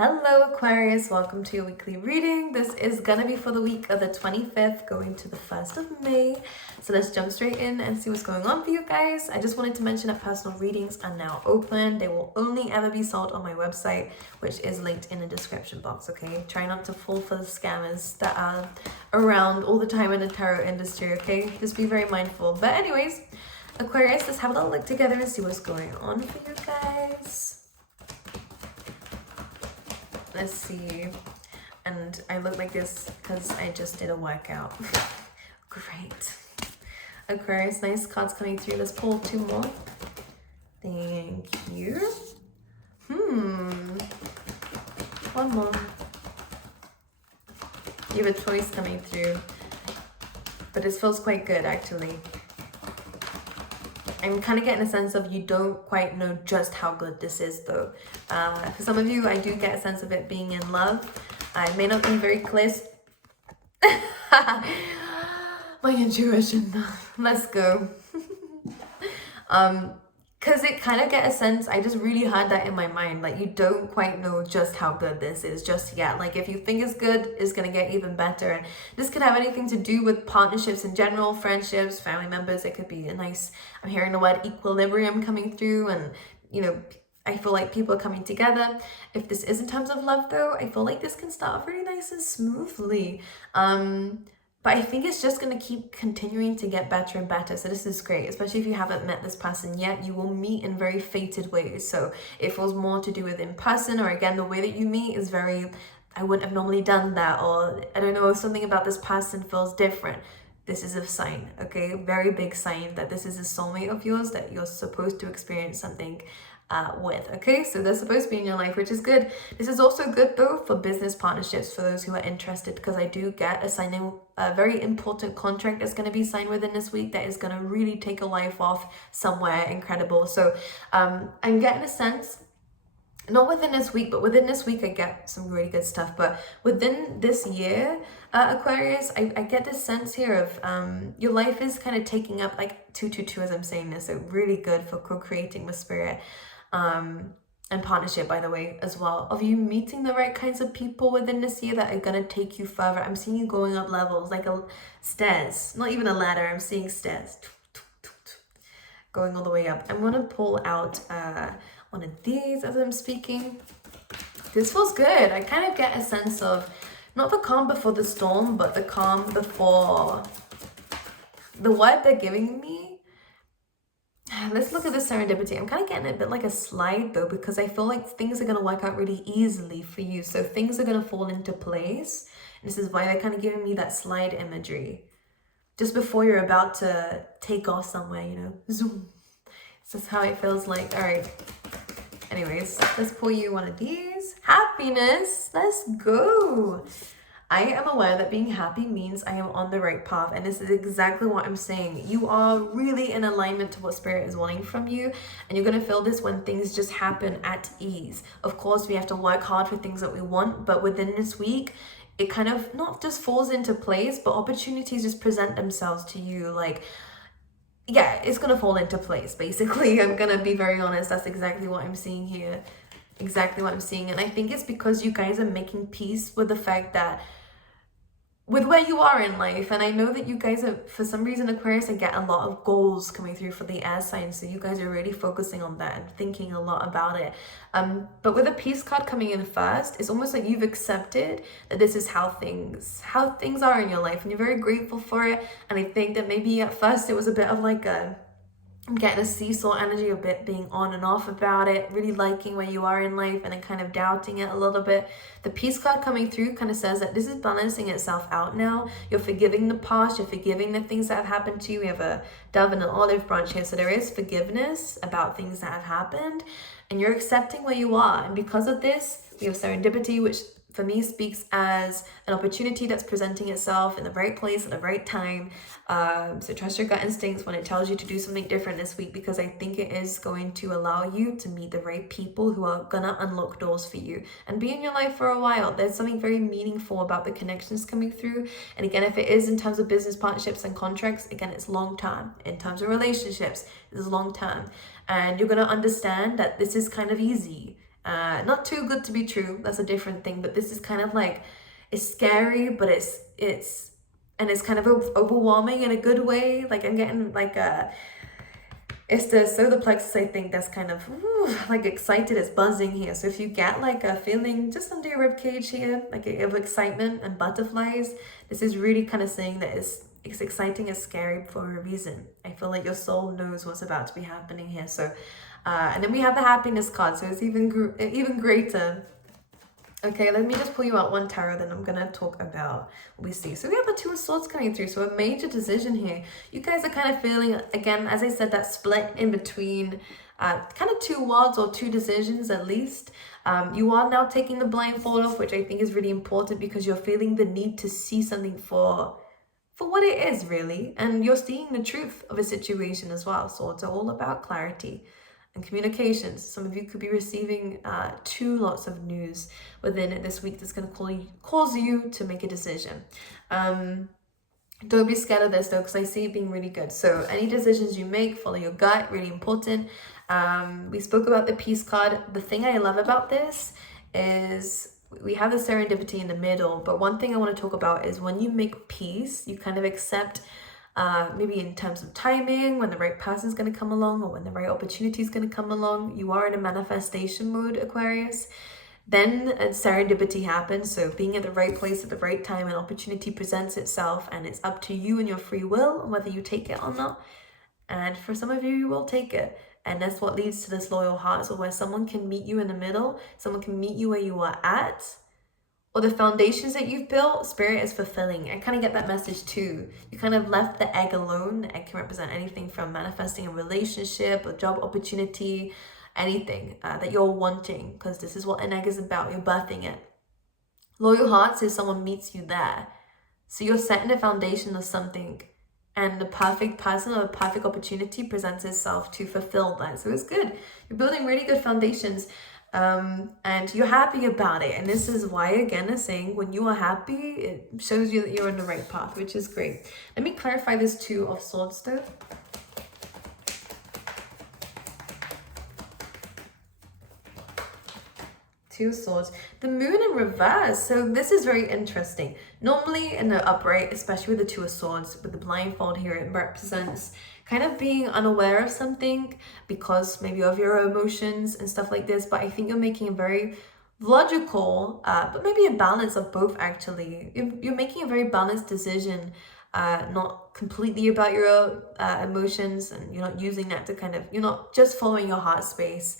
Hello Aquarius, welcome to your weekly reading. This is gonna be for the week of the 25th going to the 1st of May. So let's jump straight in and see what's going on for you guys. I just wanted to mention that personal readings are now open. They will only ever be sold on my website, which is linked in the description box, okay? Try not to fall for the scammers that are around all the time in the tarot industry, okay? Just be very mindful. But anyways, Aquarius, let's have a little look together and see what's going on for you guys. Let's see, and I look like this because I just did a workout. Great. Aquarius, nice cards coming through. Let's pull two more. Thank you. One more. You have a choice coming through, but this feels quite good actually. I'm kind of getting a sense of you don't quite know just how good this is though. For some of you, I do get a sense of it being in love. I may not be very clear. My intuition. Let's go. Because it kind of get a sense, I just really had that in my mind. Like you don't quite know just how good this is just yet. Like if you think it's good, it's going to get even better. And this could have anything to do with partnerships in general, friendships, family members. It could be a nice, I'm hearing the word equilibrium coming through, and you know, I feel like people are coming together. If this is in terms of love though, I feel like this can start really nice and smoothly. But I think it's just going to keep continuing to get better and better. So this is great, especially if you haven't met this person yet. You will meet in very fated ways. So it feels more to do with in person, or again, the way that you meet is very, I wouldn't have normally done that, or I don't know, something about this person feels different. This is a sign, okay? Very big sign that this is a soulmate of yours that you're supposed to experience something with, okay? So they're supposed to be in your life, which is good. This is also good though for business partnerships, for those who are interested, because I do get a very important contract that's going to be signed within this week that is going to really take a life off somewhere incredible. So I'm getting a sense, not within this week, but within this week I get some really good stuff. But within this year, Aquarius, I get this sense here of your life is kind of taking up like 222 as I'm saying this. So really good for co-creating with spirit. And partnership, by the way, as well, of you meeting the right kinds of people within this year that are gonna take you further. I'm seeing you going up levels, like stairs, not even a ladder. I'm seeing stairs going all the way up. I'm gonna pull out one of these as I'm speaking. This feels good. I kind of get a sense of not the calm before the storm, but the calm before the word they're giving me. Let's look at the serendipity. I'm kind of getting a bit like a slide though, because I feel like things are going to work out really easily for you. So things are going to fall into place. And this is why they're kind of giving me that slide imagery. Just before you're about to take off somewhere, you know, zoom. This is how it feels like. All right. Anyways, let's pull you one of these. Happiness. Let's go. I am aware that being happy means I am on the right path, and this is exactly what I'm saying. You are really in alignment to what spirit is wanting from you, and you're going to feel this when things just happen at ease. Of course, we have to work hard for things that we want, but within this week, it kind of not just falls into place, but opportunities just present themselves to you. Like, yeah, it's going to fall into place, basically. I'm going to be very honest. That's exactly what I'm seeing here. Exactly what I'm seeing. And I think it's because you guys are making peace with the fact that with where you are in life. And I know that you guys are, for some reason, Aquarius, I get a lot of goals coming through for the air signs. So you guys are really focusing on that and thinking a lot about it. But with a peace card coming in first, it's almost like you've accepted that this is how things are in your life, and you're very grateful for it. And I think that maybe at first it was a bit of like I'm getting a seesaw energy, a bit being on and off about it, really liking where you are in life and then kind of doubting it a little bit. The peace card coming through kind of says that this is balancing itself out now. You're forgiving the past, you're forgiving the things that have happened to you. We have a dove and an olive branch here, so there is forgiveness about things that have happened, and you're accepting where you are. And because of this, we have serendipity, which for me speaks as an opportunity that's presenting itself in the right place at the right time. So trust your gut instincts when it tells you to do something different this week, because I think it is going to allow you to meet the right people who are gonna unlock doors for you and be in your life for a while. There's something very meaningful about the connections coming through. And again, if it is in terms of business partnerships and contracts, again, it's long term. In terms of relationships, this is long term. And you're gonna understand that this is kind of easy. Not too good to be true. That's a different thing. But this is kind of like, it's scary, but it's kind of overwhelming in a good way. Like I'm getting like it's the solar plexus, I think, that's kind of like excited, it's buzzing here. So if you get like a feeling just under your rib cage here, like of excitement and butterflies, this is really kind of saying that it's exciting, it's scary for a reason. I feel like your soul knows what's about to be happening here. So and then we have the happiness card, so it's even greater. Okay, let me just pull you out one tarot, then I'm going to talk about what we see. So we have the Two of Swords coming through, so a major decision here. You guys are kind of feeling, again, as I said, that split in between kind of two worlds or two decisions at least. You are now taking the blindfold off, which I think is really important because you're feeling the need to see something for what it is, really. And you're seeing the truth of a situation as well. Swords are all about clarity and communications. Some of you could be receiving lots of news within this week that's going to cause you to make a decision. Don't be scared of this though, because I see it being really good. So any decisions you make, follow your gut, really important. We spoke about the peace card. The thing I love about this is we have the serendipity in the middle, but one thing I want to talk about is when you make peace, you kind of accept maybe in terms of timing, when the right person is going to come along or when the right opportunity is going to come along. You are in a manifestation mode, Aquarius. Then serendipity happens. So being at the right place at the right time, an opportunity presents itself, and it's up to you and your free will whether you take it or not. And for some of you, you will take it. And that's what leads to this loyal heart. So where someone can meet you in the middle, someone can meet you where you are at, or the foundations that you've built, Spirit is fulfilling. I kind of get that message too. You kind of left the egg alone. The egg can represent anything from manifesting a relationship, a job opportunity, anything that you're wanting, because this is what an egg is about. You're birthing it. Loyal hearts is someone meets you there. So you're setting the foundation of something, and the perfect person or the perfect opportunity presents itself to fulfill that. So it's good. You're building really good foundations. And you're happy about it, and this is why, again, is saying when you are happy, it shows you that you're on the right path, which is great. Let me clarify this Two of Swords though. Two of Swords, the Moon in reverse. So this is very interesting. Normally in the upright, especially with the Two of Swords, with the blindfold here, it represents kind of being unaware of something because maybe of your emotions and stuff like this. But I think you're making a very logical, but maybe a balance of both actually. You're making a very balanced decision, not completely about your emotions, and you're not using that to you're not just following your heart space,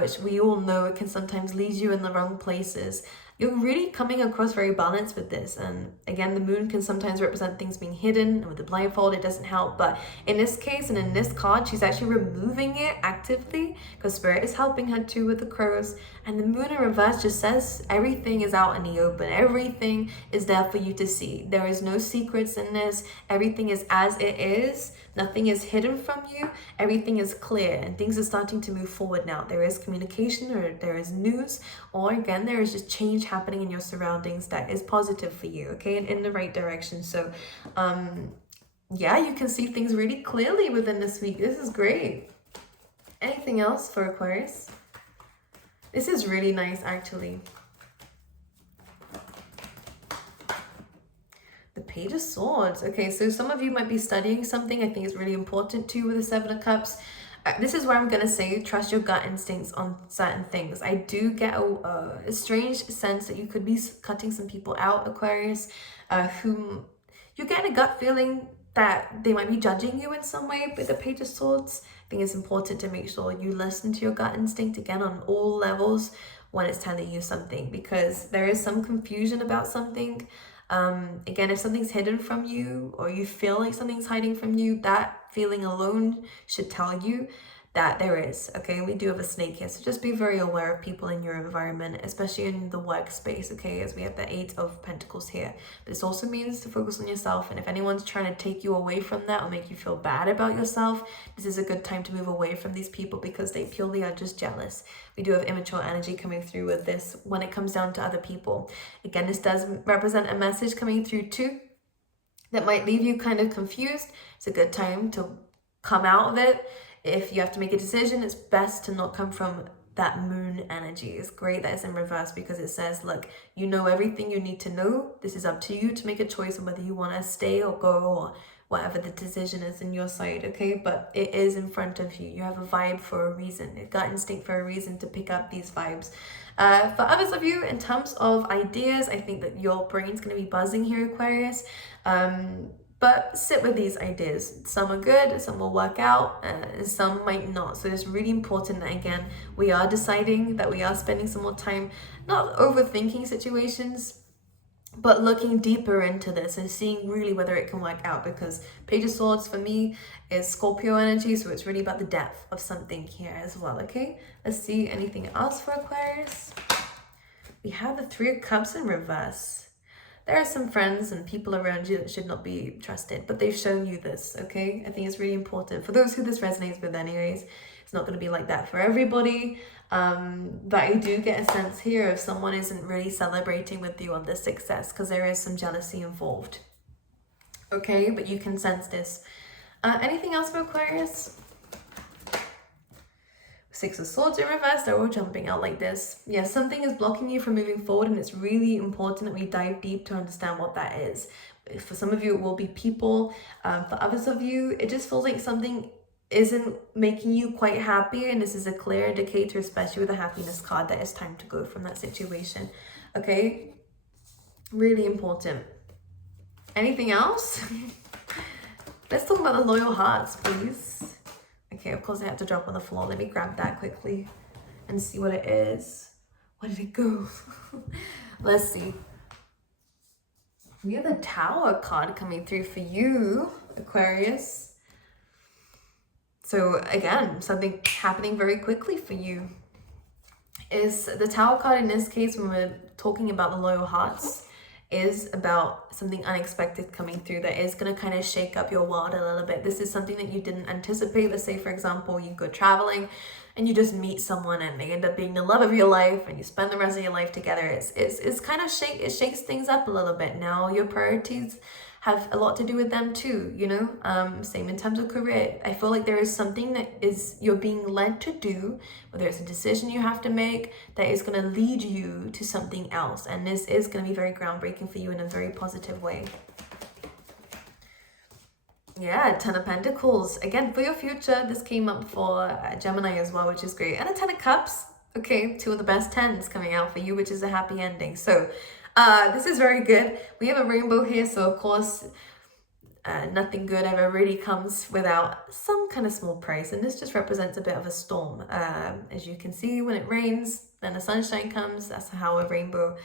which we all know it can sometimes lead you in the wrong places. You're really coming across very balanced with this. And again, the moon can sometimes represent things being hidden, and with the blindfold it doesn't help. But in this case and in this card, she's actually removing it actively because Spirit is helping her too with the crows. And the moon in reverse just says everything is out in the open. Everything is there for you to see. There is no secrets in this. Everything is as it is. Nothing is hidden from you. Everything is clear, and things are starting to move forward now. There is communication, or there is news, or again, there is just change happening in your surroundings that is positive for you, okay, and in the right direction. So yeah, you can see things really clearly within this week. This is great. Anything else for Aquarius? This is really nice, actually. The Page of Swords. Okay, so some of you might be studying something. I think it's really important too with the Seven of Cups. This is where I'm going to say trust your gut instincts on certain things. I do get a strange sense that you could be cutting some people out, Aquarius, whom you're getting a gut feeling that they might be judging you in some way with the Page of Swords. I think it's important to make sure you listen to your gut instinct, again, on all levels when it's telling you something, because there is some confusion about something. Again, if something's hidden from you, or you feel like something's hiding from you, that feeling alone should tell you that there is. Okay, we do have a snake here, so just be very aware of people in your environment, especially in the workspace, okay, as we have the Eight of Pentacles here. This also means to focus on yourself, and if anyone's trying to take you away from that or make you feel bad about yourself, this is a good time to move away from these people because they purely are just jealous. We do have immature energy coming through with this when it comes down to other people. Again, this does represent a message coming through too that might leave you kind of confused. It's a good time to come out of it. If you have to make a decision, it's best to not come from that moon energy. It's great that it's in reverse because it says, look, you know everything you need to know. This is up to you to make a choice on whether you want to stay or go, or whatever the decision is in your side, okay? But it is in front of you. You have a vibe for a reason, a gut instinct for a reason to pick up these vibes. For others of you, in terms of ideas, I think that your brain's going to be buzzing here, Aquarius. But sit with these ideas. Some are good, some will work out, some might not. So it's really important that, again, we are deciding, that we are spending some more time not overthinking situations, but looking deeper into this and seeing really whether it can work out. Because Page of Swords for me is Scorpio energy, so it's really about the depth of something here as well, okay? Let's see anything else for Aquarius. We have the Three of Cups in reverse. There are some friends and people around you that should not be trusted, but they've shown you this, okay? I think it's really important. For those who this resonates with anyways, it's not going to be like that for everybody. But I do get a sense here if someone isn't really celebrating with you on this success, because there is some jealousy involved. Okay, but you can sense this. Anything else for Aquarius? Six of Swords in reverse, they're all jumping out like this. Yeah, something is blocking you from moving forward, and it's really important that we dive deep to understand what that is. For some of you, it will be people. For others of you, it just feels like something isn't making you quite happy, and this is a clear indicator, especially with the happiness card, that it's time to go from that situation. Okay? Really important. Anything else? Let's talk about the loyal hearts, please. Okay, of course I have to drop on the floor. Let me grab that quickly and see what it is. Where did it go? Let's see. We have the Tower card coming through for you, Aquarius. So again, something happening very quickly for you. Is the Tower card in this case, when we're talking about the loyal hearts, is about something unexpected coming through that is going to kind of shake up your world a little bit. This is something that you didn't anticipate. Let's say, for example, you go traveling and you just meet someone and they end up being the love of your life and you spend the rest of your life together. It's kind of it shakes things up a little bit. Now your priorities have a lot to do with them too, you know. Same in terms of career. I feel like there is something that is you're being led to do, whether it's a decision you have to make, that is going to lead you to something else, and this is going to be very groundbreaking for you in a very positive way. Yeah, Ten of Pentacles. Again, for your future, this came up for Gemini as well, which is great. And a Ten of Cups. Okay, two of the best tens coming out for you, which is a happy ending. So this is very good. We have a rainbow here, so of course, nothing good ever really comes without some kind of small price. And this just represents a bit of a storm. As you can see, when it rains, then the sunshine comes. That's how a rainbow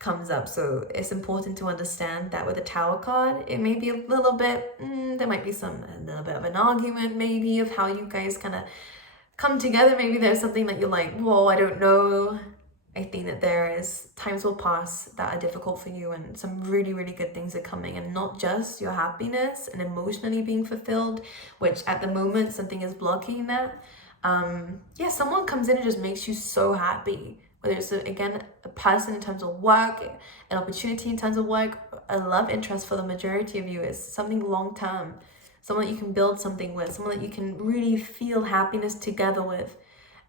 comes up. So it's important to understand that with a Tower card, it may be a little bit, there might be a little bit of an argument maybe of how you guys kind of come together. Maybe there's something that you're like, whoa, I don't know. I think that there is times will pass that are difficult for you, and some really, really good things are coming, and not just your happiness and emotionally being fulfilled, which at the moment something is blocking that. Yeah, someone comes in and just makes you so happy, whether it's again a person in terms of work, an opportunity in terms of work, a love interest for the majority of you is something long term, someone that you can build something with, someone that you can really feel happiness together with.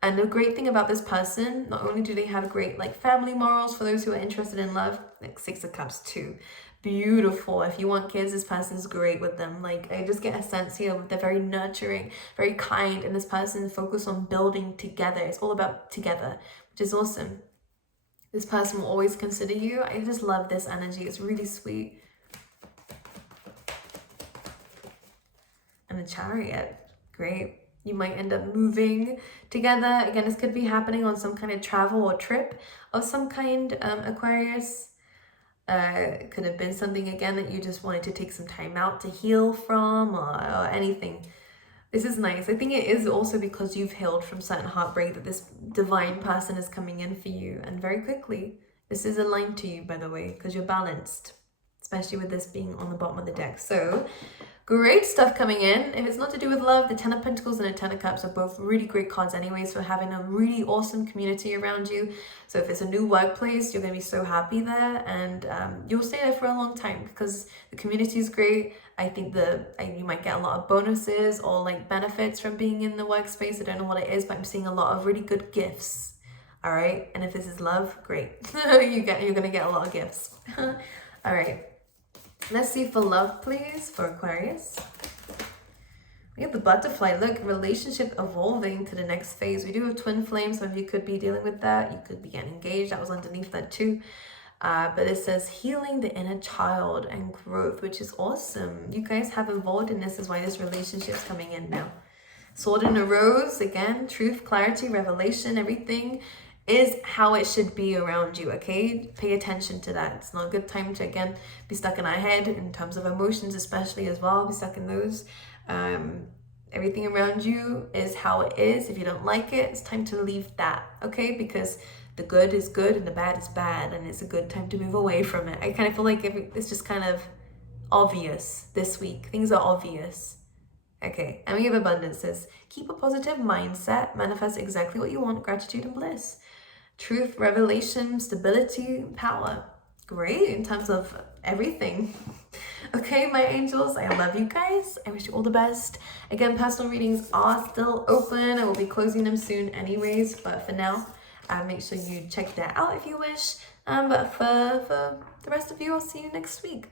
And the great thing about this person, not only do they have great like family morals for those who are interested in love, like Six of Cups too, beautiful. If you want kids, this person's great with them. Like I just get a sense here they're very nurturing, very kind, and this person is focused on building together. It's all about together, which is awesome. This person will always consider you. I just love this energy. It's really sweet. And the Chariot, great. You might end up moving together. Again, this could be happening on some kind of travel or trip of some kind, Aquarius. It could have been something, again, that you just wanted to take some time out to heal from, or anything. This is nice. I think it is also because you've healed from certain heartbreak that this divine person is coming in for you, and very quickly. This is aligned to you, by the way, because you're balanced, especially with this being on the bottom of the deck. So Great stuff coming in. If it's not to do with love, the Ten of Pentacles and the Ten of Cups are both really great cards anyways for having a really awesome community around you. So if it's a new workplace, you're going to be so happy there, and you'll stay there for a long time because the community is great. I think you might get a lot of bonuses or like benefits from being in the workspace. I don't know what it is, but I'm seeing a lot of really good gifts. All right. And if this is love, great. You're going to get a lot of gifts. All right. Let's see for love, please, for Aquarius. We have the butterfly. Look, relationship evolving to the next phase. We do have twin flames. Some of you could be dealing with that. You could be getting engaged. That was underneath that too. But it says healing the inner child and growth, which is awesome. You guys have evolved in this is why this relationship's coming in now. Sword in a rose, again, truth, clarity, revelation, everything is how it should be around you, okay? Pay attention to that. It's not a good time to, again, be stuck in our head in terms of emotions, especially as well. Be stuck in those. Everything around you is how it is. If you don't like it, it's time to leave that, okay? Because the good is good and the bad is bad, and it's a good time to move away from it. I kind of feel like it's just kind of obvious this week. Things are obvious. Okay, and we have abundance. Says, keep a positive mindset, manifest exactly what you want, gratitude and bliss. Truth, revelation, stability, power. Great in terms of everything. Okay, my angels, I love you guys. I wish you all the best. Again, personal readings are still open. I will be closing them soon anyways, but for now, make sure you check that out if you wish. But for the rest of you, I'll see you next week.